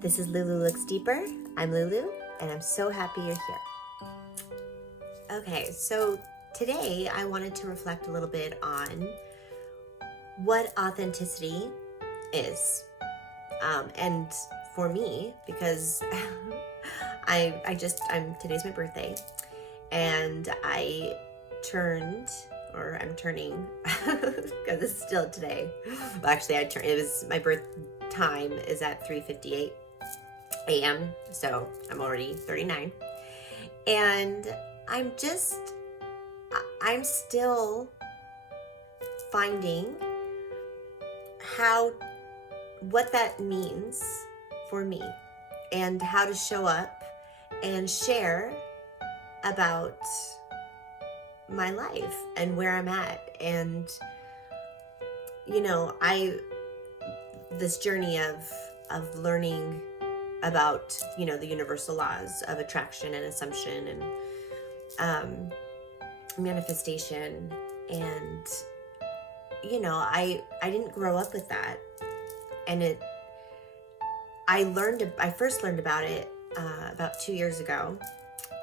This is Lulu Looks Deeper. I'm Lulu, and I'm so happy you're here. Okay, so today I wanted to reflect a little bit on what authenticity is. And for me, because today's my birthday, and I'm turning, because it's still today. Well, actually, it was my birth time is at 3:58 a.m., so I'm already 39. And I'm still finding what that means for me and how to show up and share about my life and where I'm at. And this journey of learning about the universal laws of attraction and assumption and manifestation, and I didn't grow up with that, and I first learned about it about 2 years ago.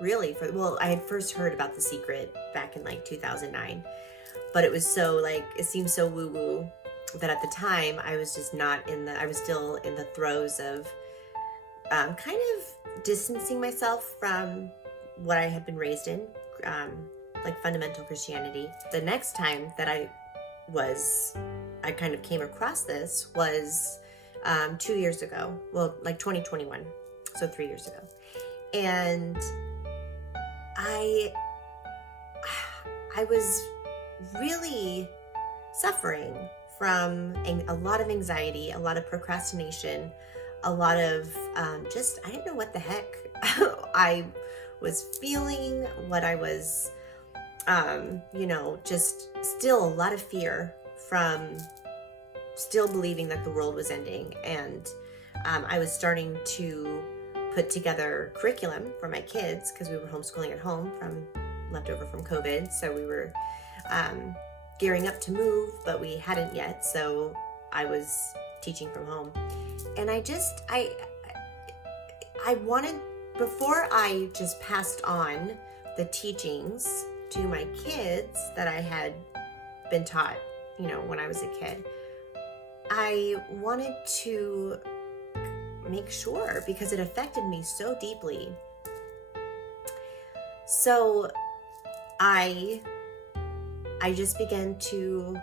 Really, I had first heard about The Secret back in 2009, but it was it seemed so woo-woo that at the time I was just I was still in the throes of kind of distancing myself from what I had been raised in, fundamental Christianity. The next time that I kind of came across this was 2 years ago, 2021, so 3 years ago. And I was really suffering from a lot of anxiety, a lot of procrastination, a lot of I didn't know what the heck I was feeling, what I was, just still a lot of fear from still believing that the world was ending. And I was starting to put together curriculum for my kids because we were homeschooling at home leftover from COVID. So we were gearing up to move, but we hadn't yet. So I was teaching from home. And I wanted, before I just passed on the teachings to my kids that I had been taught, when I was a kid, I wanted to make sure, because it affected me so deeply. So I just began to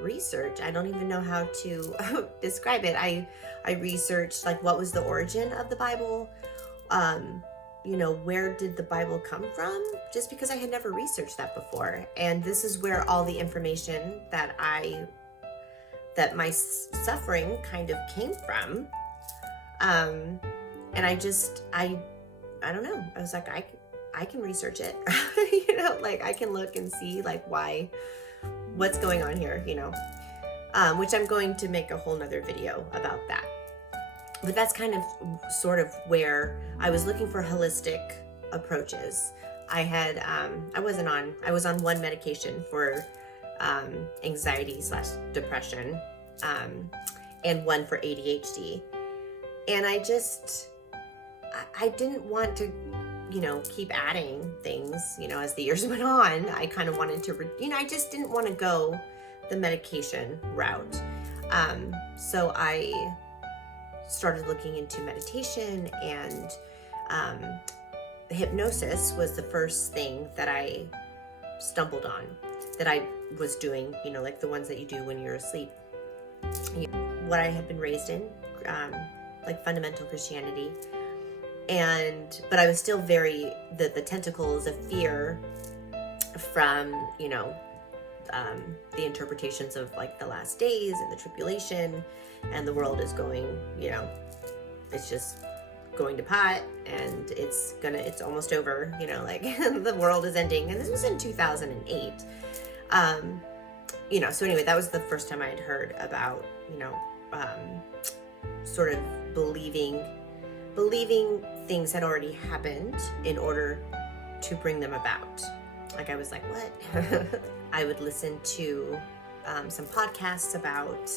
research. I don't even know how to describe it. I researched what was the origin of the Bible, where did the Bible come from, just because I had never researched that before. And this is where all the information that my suffering kind of came from. And I don't know, I was like, I can research it. I can look and see what's going on here, which I'm going to make a whole nother video about that. But that's kind of sort of where I was looking for holistic approaches. I was on one medication for anxiety/depression, and one for ADHD. And I didn't want to, keep adding things, as the years went on. I kind of wanted to, I just didn't want to go the medication route. So I started looking into meditation, and hypnosis was the first thing that I stumbled on, that I was doing, the ones that you do when you're asleep. What I had been raised in, fundamental Christianity. But I was still the tentacles of fear from, the interpretations of the last days and the tribulation, and the world is going, it's just going to pot, and it's almost over, the world is ending. And this was in 2008. So anyway, that was the first time I had heard about, sort of believing things had already happened in order to bring them about. I was like, what? I would listen to some podcasts about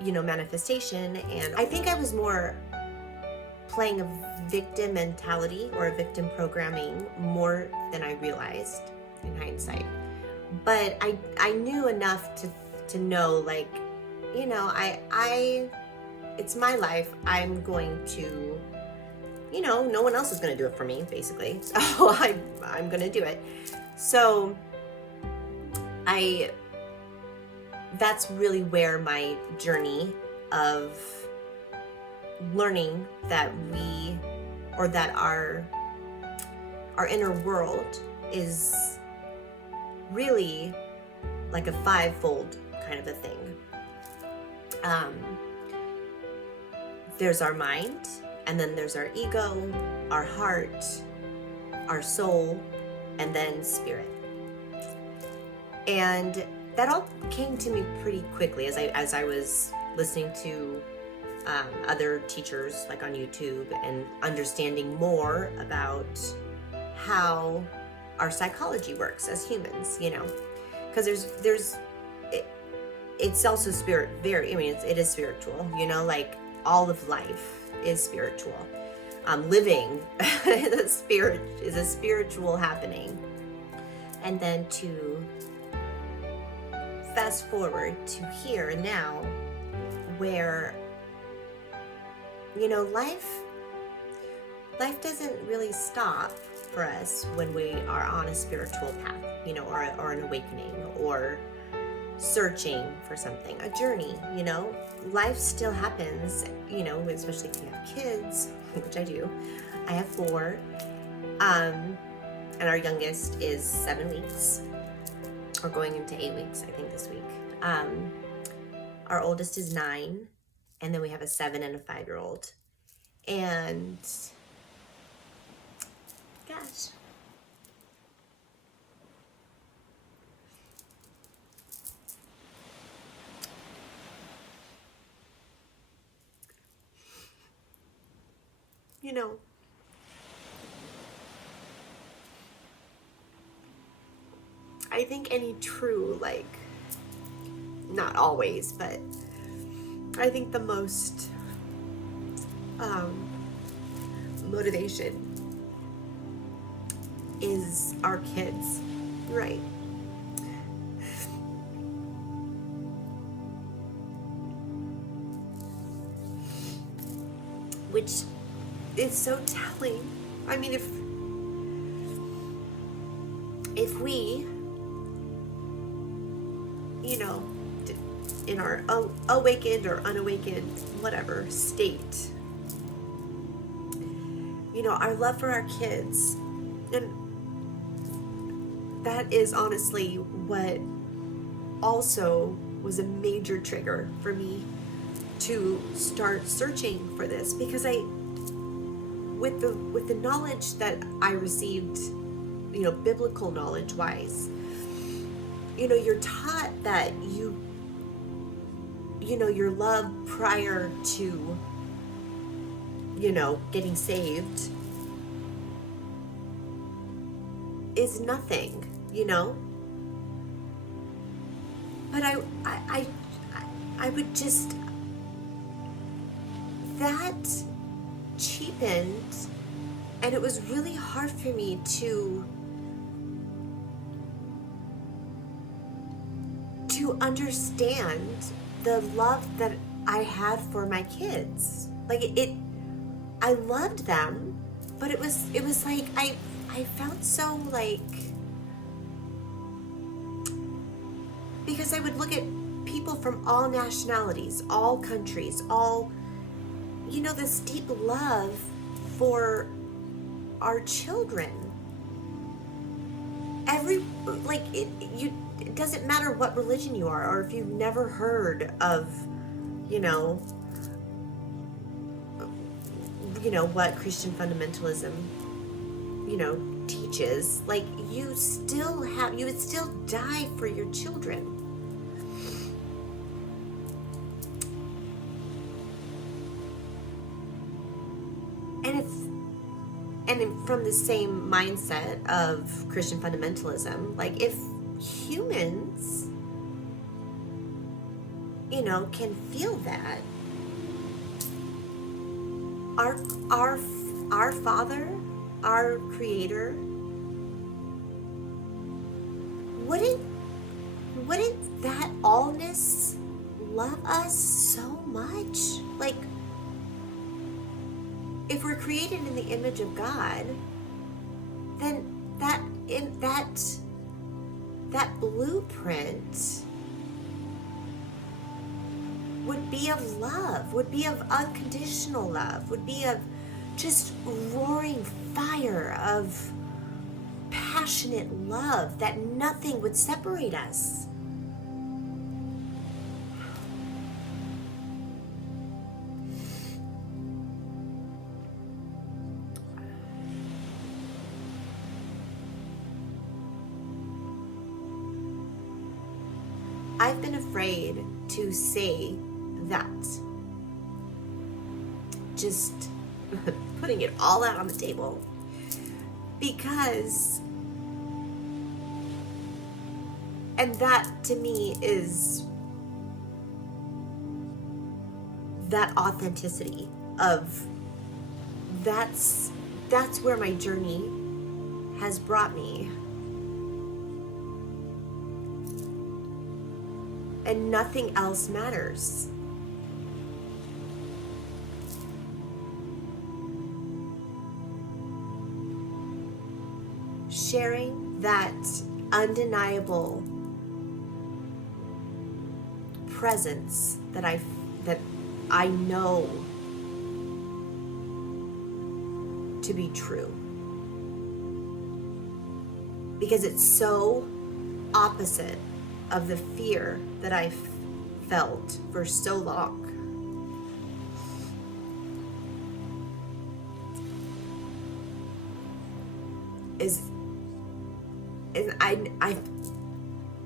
manifestation. And I think I was more playing a victim mentality or a victim programming more than I realized in hindsight. But I knew enough to know, like, I it's my life. I'm going to, no one else is going to do it for me, basically. So I'm going to do it. So that's really where my journey of learning that our inner world is really like a fivefold kind of a thing. There's our mind, and then there's our ego, our heart, our soul, and then spirit. And that all came to me pretty quickly as I was listening to other teachers, like on YouTube, and understanding more about how our psychology works as humans, because it's also it is spiritual, like all of life is spiritual. Living is a spiritual happening. And then to fast forward to here and now, where life doesn't really stop for us when we are on a spiritual path, or an awakening, or searching for something, a journey. Life still happens, especially if you have kids, which I do. I have 4, and our youngest is 7 weeks, or going into 8 weeks, I think, this week. Our oldest is 9, and then we have a 7 and a 5-year-old. And gosh, I think any true, not always, but I think the most motivation is our kids, right? Which is so telling. I mean, if we, in our awakened or unawakened, whatever state, our love for our kids, and that is honestly what also was a major trigger for me to start searching for this, because with the knowledge that I received, biblical knowledge wise, you're taught that your love prior to getting saved is nothing, but I would just, that cheapened, and it was really hard for me to understand the love that I had for my kids. I loved them, but it was like I felt so because I would look at people from all nationalities, all countries, all, this deep love for our children. It doesn't matter what religion you are, or if you've never heard of, what Christian fundamentalism, teaches. You would still die for your children. And from the same mindset of Christian fundamentalism, if humans can feel that. Our Father, our Creator, wouldn't that allness love us so much? Like, if we're created in the image of God, then that blueprint would be of love, would be of unconditional love, would be of just roaring fire of passionate love, that nothing would separate us. I've been afraid to say that. Just putting it all out on the table. Because, and that to me is that authenticity of, that's where my journey has brought me. And nothing else matters. Sharing that undeniable presence that I know to be true. Because it's so opposite of the fear that I felt for so long.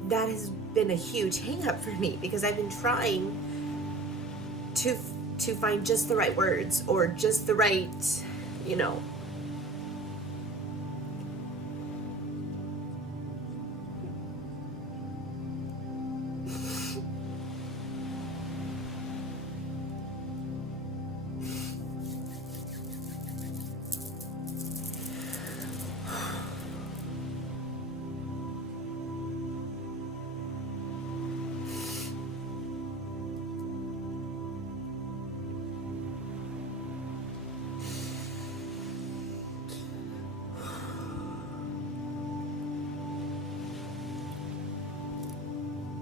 That has been a huge hang up for me, because I've been trying to find just the right words, or just the right,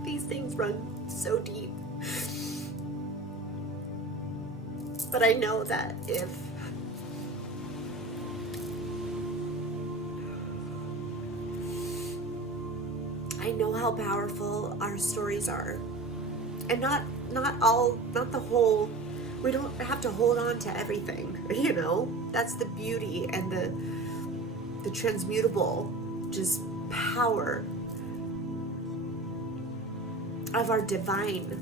these things run so deep. But I know that I know how powerful our stories are. And not the whole, we don't have to hold on to everything, That's the beauty and the transmutable just power of our divine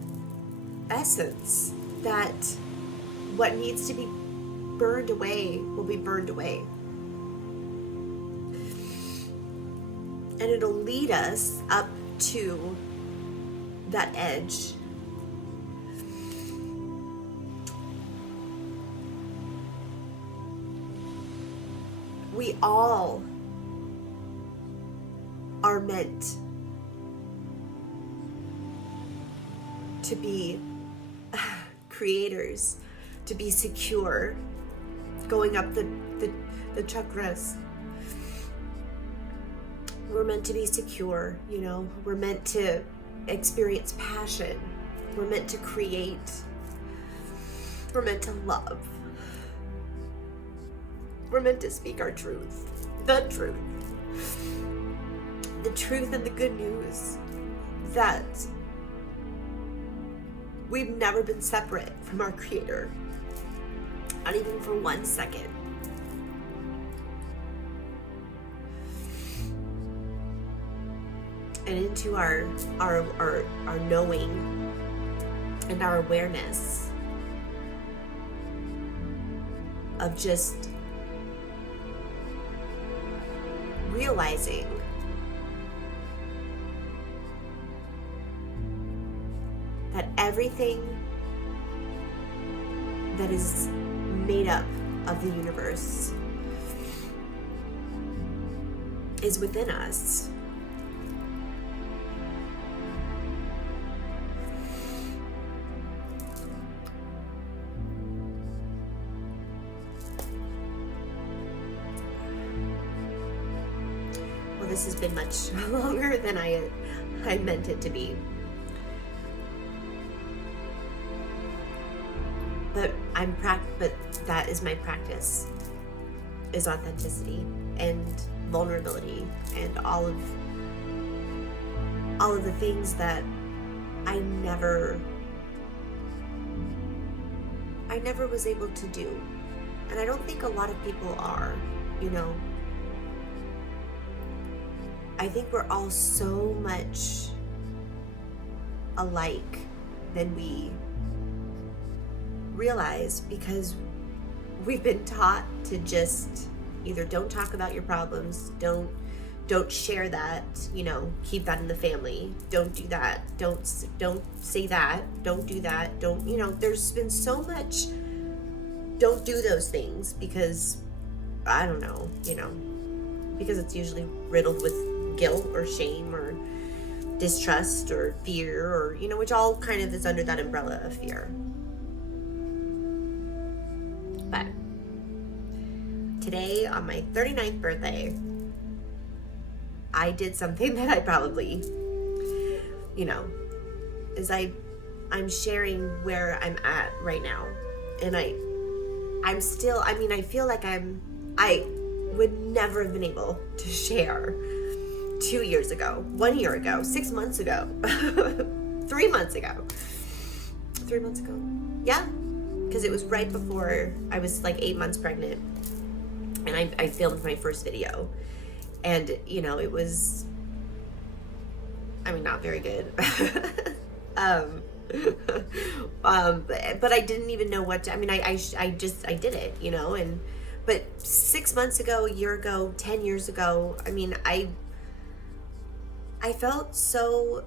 essence, that what needs to be burned away will be burned away. And it'll lead us up to that edge. We all are meant to be creators, to be secure, going up the chakras. We're meant to be secure, We're meant to experience passion. We're meant to create. We're meant to love. We're meant to speak our truth. The truth. The truth and the good news that we've never been separate from our Creator. Not even for 1 second. And into our knowing and our awareness of just realizing that everything that is made up of the universe is within us. Well, this has been much longer than I meant it to be. But but that is my practice, is authenticity and vulnerability and all of the things that I never was able to do. And I don't think a lot of people are, you know. I think we're all so much alike than we realize, because we've been taught to just either don't talk about your problems, don't share that, you know, keep that in the family, don't do that, don't say that, don't do that, don't, you know, there's been so much don't do those things, because I don't know, you know, because it's usually riddled with guilt or shame or distrust or fear, or, you know, which all kind of is under that umbrella of fear. But today, on my 39th birthday, I did something that I probably, you know, is I'm sharing where I'm at right now. And I'm still, I mean, I feel like I would never have been able to share 2 years ago, 1 year ago, 6 months ago, 3 months ago. 3 months ago. Yeah. Because it was right before I was like 8 months pregnant, and I filmed my first video, and you know, it was, I mean, not very good. But I didn't even know what to, I mean, I did it, you know, but 6 months ago, a year ago, 10 years ago, I mean, I felt so,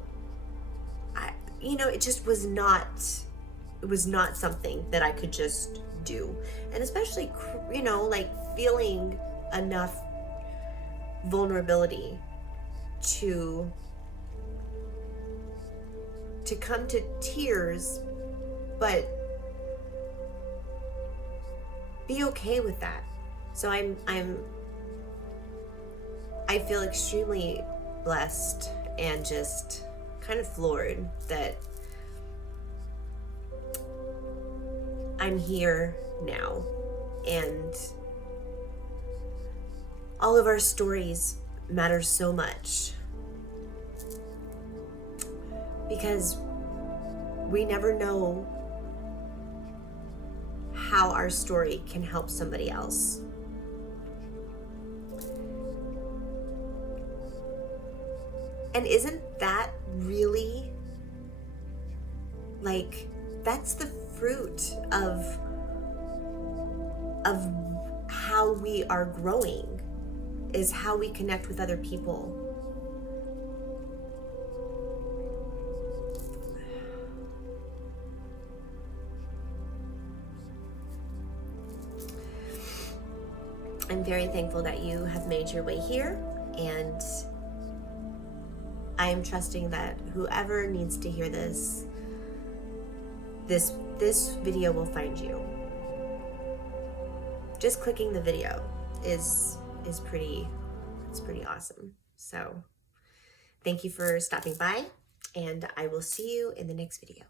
you know, it just was not something that I could just do. And especially, you know, like feeling enough vulnerability to come to tears, but be okay with that. So I feel extremely blessed and just kind of floored that I'm here now, and all of our stories matter so much, because we never know how our story can help somebody else. And isn't that really, like, that's the fruit of how we are growing, is how we connect with other people. I'm very thankful that you have made your way here, and I am trusting that whoever needs to hear this video will find you. Just clicking the video is pretty awesome. So thank you for stopping by, and I will see you in the next video.